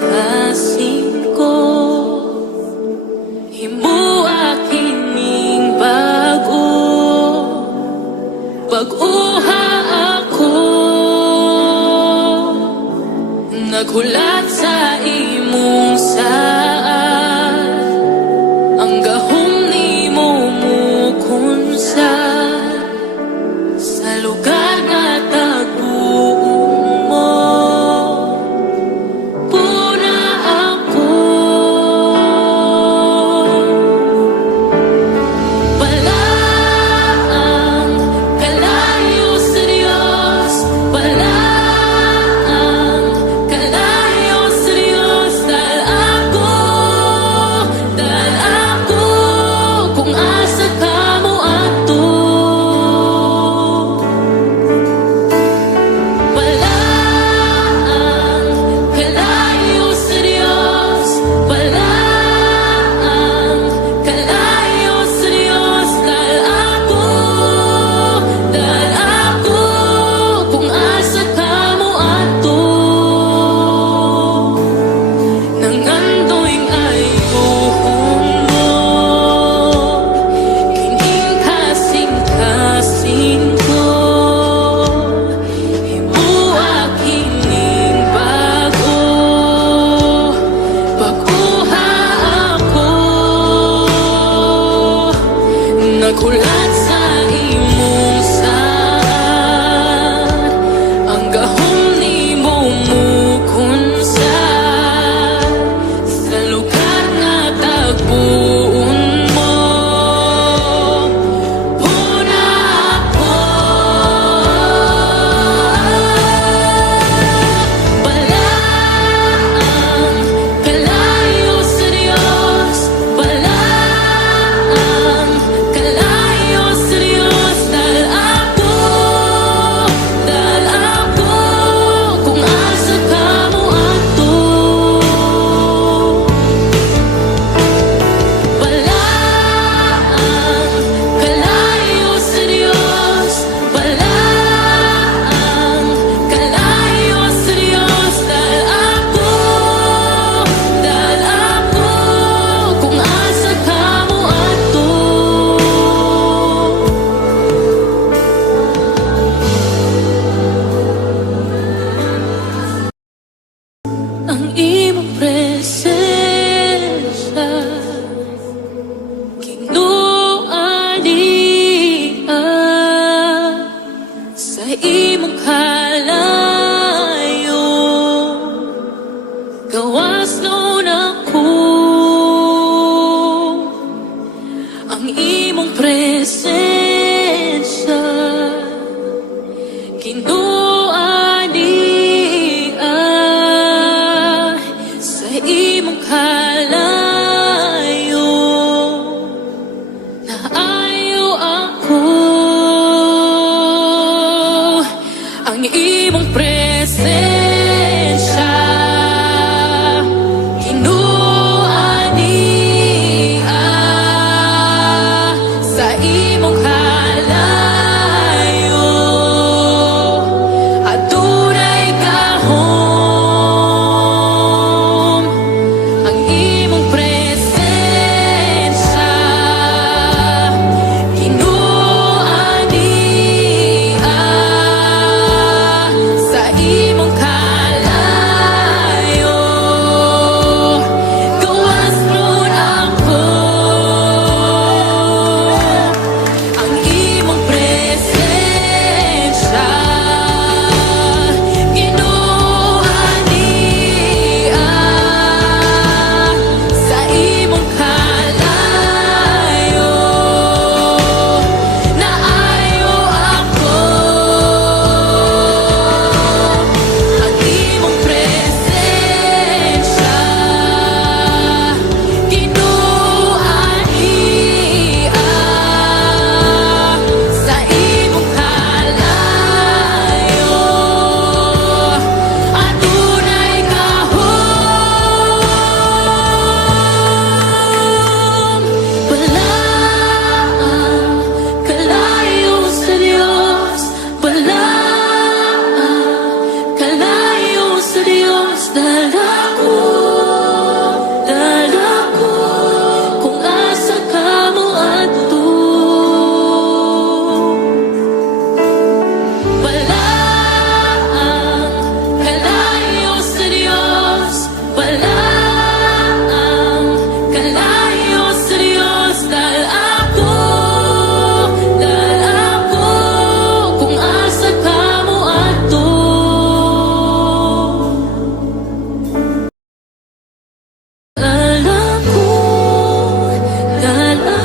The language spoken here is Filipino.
kasing ko. Himuak kining bago, pag-uha ako, naghulat sa imong saan, ang gahom ni mo mukunsa sa lugar nga tagpuon mo. Puna ako, palaang kalayo sa Diyos, palaang kalayo sa Diyos. Dahil ako kung asa ka mo ato. Palaang kalayo sa Diyos, palaang kalayo sa Diyos. Dahil ako kung asa ka mo ato. Nangandoing ayuhon mo, kining kasing-kasing ko. Himuak kining bago, pag-uha ako, naghulat sa imong saan, ang gahom ni mo mukunsa sa lugar nga tagpuon mo. Puna ako, palaang kalayo sa Diyos, palaang kalayo sa Diyos. Dahil ako kung asa ka mo ato. Palaang kalayo sa Diyos, palaang kalayo sa Diyos. Dahil ako kung asa ka mo ato. Ang imong presensya kinuanian sa imong kalayo, gawas nun ako. Ang imong presensya kinuanian sa imong kalayo, naayo ako. Ang imong presensya kinuanian sa imong kalayo, adunay gahom. Ang imong presensya kinuanian sa imong kalayo, gawas nun ako. Ang imong presensya kinuanian sa imong kalayo, naayo ako. Ang imong presensya kinuanian sa imong kalayo, adunay gahom. Palaang kalayo sa Diyos, palaang kalayo sa Diyos. Dahil ako God.